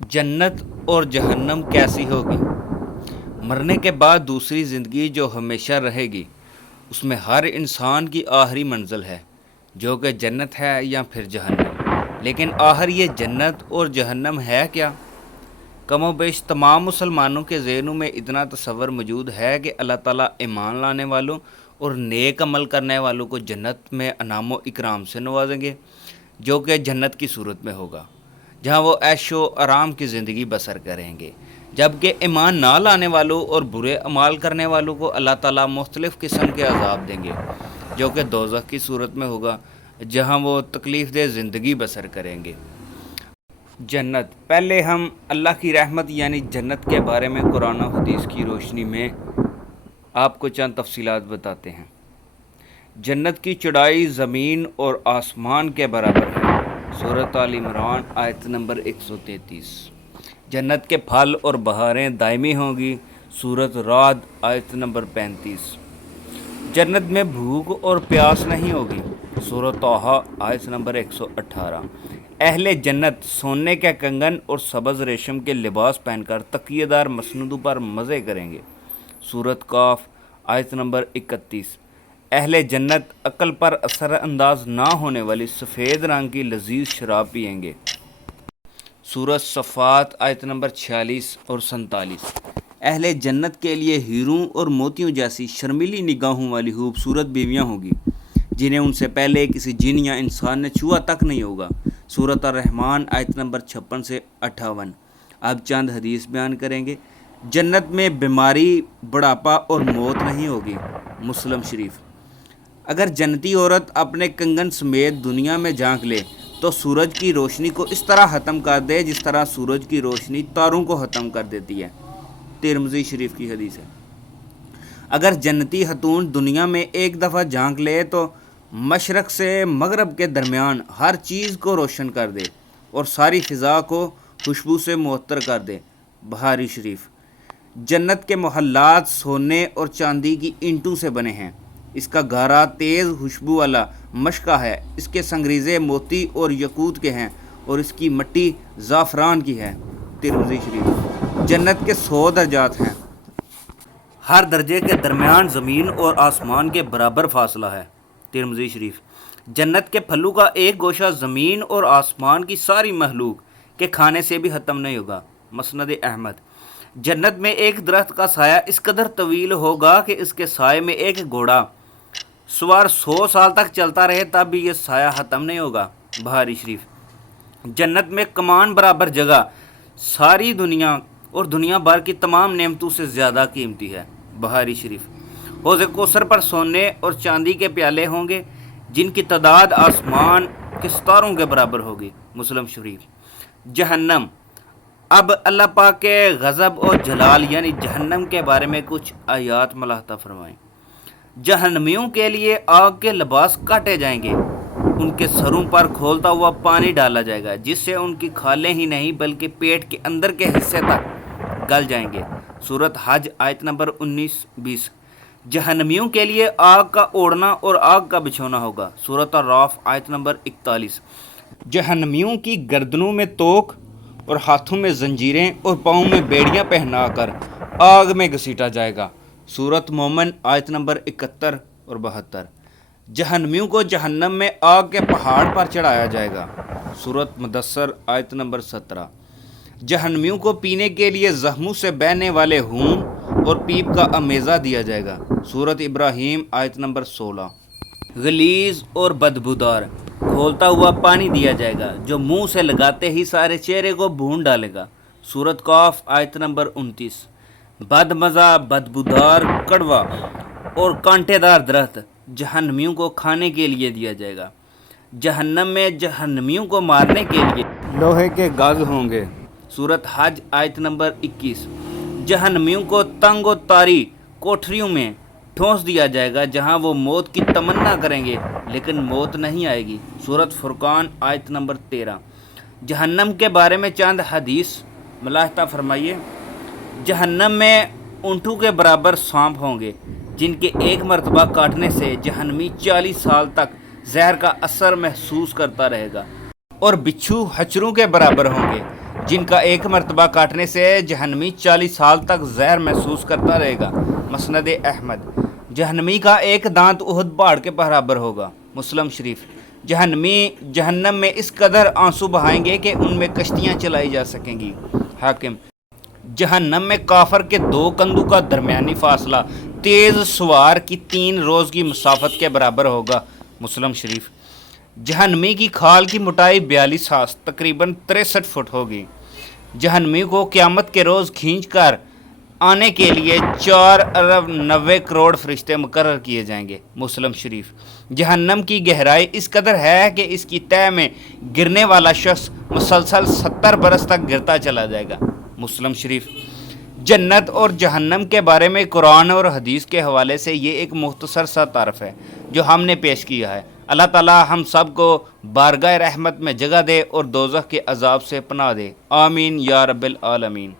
جنت اور جہنم کیسی ہوگی؟ مرنے کے بعد دوسری زندگی جو ہمیشہ رہے گی، اس میں ہر انسان کی آخری منزل ہے، جو کہ جنت ہے یا پھر جہنم۔ لیکن آخر یہ جنت اور جہنم ہے کیا؟ کم و بیش تمام مسلمانوں کے ذہنوں میں اتنا تصور موجود ہے کہ اللہ تعالیٰ ایمان لانے والوں اور نیک عمل کرنے والوں کو جنت میں انعام و اکرام سے نوازیں گے، جو کہ جنت کی صورت میں ہوگا، جہاں وہ عیش و آرام کی زندگی بسر کریں گے، جبکہ ایمان نہ لانے والوں اور برے اعمال کرنے والوں کو اللہ تعالیٰ مختلف قسم کے عذاب دیں گے، جو کہ دوزخ کی صورت میں ہوگا، جہاں وہ تکلیف دہ زندگی بسر کریں گے۔ جنت، پہلے ہم اللہ کی رحمت یعنی جنت کے بارے میں قرآن و حدیث کی روشنی میں آپ کو چند تفصیلات بتاتے ہیں۔ جنت کی چوڑائی زمین اور آسمان کے برابر ہے، سورۃ آل عمران آیت نمبر 133۔ جنت کے پھل اور بہاریں دائمی ہوں گی، سورۃ رعد آیت نمبر 35۔ جنت میں بھوک اور پیاس نہیں ہوگی، سورۃ طٰہٰ آیت نمبر 118۔ اہل جنت سونے کے کنگن اور سبز ریشم کے لباس پہن کر تکیے دار مسندوں پر مزے کریں گے، سورۃ ق آیت نمبر 31۔ اہل جنت عقل پر اثر انداز نہ ہونے والی سفید رنگ کی لذیذ شراب پئیں گے، سورۃ صفات آیت نمبر 46 اور 47۔ اہل جنت کے لیے ہیروں اور موتیوں جیسی شرمیلی نگاہوں والی خوبصورت بیویاں ہوں گی، جنہیں ان سے پہلے کسی جن یا انسان نے چھوا تک نہیں ہوگا، سورۃ الرحمن آیت نمبر 56 سے 58۔ اب چند حدیث بیان کریں گے۔ جنت میں بیماری، بڑھاپا اور موت نہیں ہوگی، مسلم شریف۔ اگر جنتی عورت اپنے کنگن سمیت دنیا میں جھانک لے تو سورج کی روشنی کو اس طرح ختم کر دے جس طرح سورج کی روشنی تاروں کو ختم کر دیتی ہے، ترمذی شریف کی حدیث ہے۔ اگر جنتی خاتون دنیا میں ایک دفعہ جھانک لے تو مشرق سے مغرب کے درمیان ہر چیز کو روشن کر دے اور ساری فضا کو خوشبو سے معطر کر دے، بخاری شریف۔ جنت کے محلات سونے اور چاندی کی اینٹوں سے بنے ہیں، اس کا گہرا تیز خوشبو والا مشکہ ہے، اس کے سنگریزے موتی اور یاقوت کے ہیں اور اس کی مٹی زعفران کی ہے، ترمذی شریف۔ جنت کے 100 درجات ہیں، ہر درجے کے درمیان زمین اور آسمان کے برابر فاصلہ ہے، ترمذی شریف۔ جنت کے پھلوں کا ایک گوشہ زمین اور آسمان کی ساری مخلوق کے کھانے سے بھی ختم نہیں ہوگا، مسند احمد۔ جنت میں ایک درخت کا سایہ اس قدر طویل ہوگا کہ اس کے سائے میں ایک گھوڑا سوار 100 سال تک چلتا رہے تب بھی یہ سایہ ختم نہیں ہوگا، بخاری شریف۔ جنت میں کمان برابر جگہ ساری دنیا اور دنیا بھر کی تمام نعمتوں سے زیادہ قیمتی ہے، بخاری شریف۔ حوض کوثر پر سونے اور چاندی کے پیالے ہوں گے جن کی تعداد آسمان کے ستاروں کے برابر ہوگی، مسلم شریف۔ جہنم، اب اللہ پاک کے غضب اور جلال یعنی جہنم کے بارے میں کچھ آیات ملاحظہ فرمائیں۔ جہنمیوں کے لیے آگ کے لباس کاٹے جائیں گے، ان کے سروں پر کھولتا ہوا پانی ڈالا جائے گا جس سے ان کی کھالیں ہی نہیں بلکہ پیٹ کے اندر کے حصے تک گل جائیں گے، سورۃ حج آیت نمبر 19-20۔ جہنمیوں کے لیے آگ کا اوڑھنا اور آگ کا بچھونا ہوگا، سورۃ الراف آیت نمبر 41۔ جہنمیوں کی گردنوں میں توق اور ہاتھوں میں زنجیریں اور پاؤں میں بیڑیاں پہنا کر آگ میں گھسیٹا جائے گا، سورۃ مومن آیت نمبر 71 اور 72۔ جہنمیوں کو جہنم میں آگ کے پہاڑ پر چڑھایا جائے گا، سورۃ مدثر آیت نمبر 17۔ جہنمیوں کو پینے کے لیے زخموں سے بہنے والے خون اور پیپ کا امیزہ دیا جائے گا، سورۃ ابراہیم آیت نمبر 16۔ غلیظ اور بدبودار کھولتا ہوا پانی دیا جائے گا جو منہ سے لگاتے ہی سارے چہرے کو بھون ڈالے گا، سورۃ قاف آیت نمبر 29۔ بد مزہ، بدبودار، کڑوا اور کانٹے دار درخت جہنمیوں کو کھانے کے لیے دیا جائے گا۔ جہنم میں جہنمیوں کو مارنے کے لیے لوہے کے گز ہوں گے، سورۃ حج آیت نمبر 21۔ جہنمیوں کو تنگ و تاری کوٹھریوں میں ٹھونس دیا جائے گا جہاں وہ موت کی تمنا کریں گے لیکن موت نہیں آئے گی، سورۃ فرقان آیت نمبر 13۔ جہنم کے بارے میں چند حدیث ملاحظہ فرمائیے۔ جہنم میں اونٹوں کے برابر سانپ ہوں گے جن کے ایک مرتبہ کاٹنے سے جہنمی 40 سال تک زہر کا اثر محسوس کرتا رہے گا، اور بچھو ہچروں کے برابر ہوں گے جن کا ایک مرتبہ کاٹنے سے جہنمی 40 سال تک زہر محسوس کرتا رہے گا۔ مسند احمد۔ جہنمی کا ایک دانت احد پہاڑ کے برابر ہوگا۔ مسلم شریف۔ جہنمی جہنم میں اس قدر آنسو بہائیں گے کہ ان میں کشتیاں چلائی جا سکیں گی۔ حاکم۔ جہنم میں کافر کے 2 کندھوں کا درمیانی فاصلہ تیز سوار کی 3 روز کی مسافت کے برابر ہوگا۔ مسلم شریف۔ جہنمی کی کھال کی موٹائی 42 ہاس تقریباً 63 فٹ ہوگی۔ جہنمی کو قیامت کے روز کھینچ کر آنے کے لیے 4 ارب 90 کروڑ فرشتے مقرر کیے جائیں گے۔ مسلم شریف۔ جہنم کی گہرائی اس قدر ہے کہ اس کی تہہ میں گرنے والا شخص مسلسل 70 برس تک گرتا چلا جائے گا۔ مسلم شریف۔ جنت اور جہنم کے بارے میں قرآن اور حدیث کے حوالے سے یہ ایک مختصر سا تعارف ہے جو ہم نے پیش کیا ہے۔ اللہ تعالی ہم سب کو بارگاہ رحمت میں جگہ دے اور دوزخ کے عذاب سے پناہ دے۔ آمین یا رب العالمین۔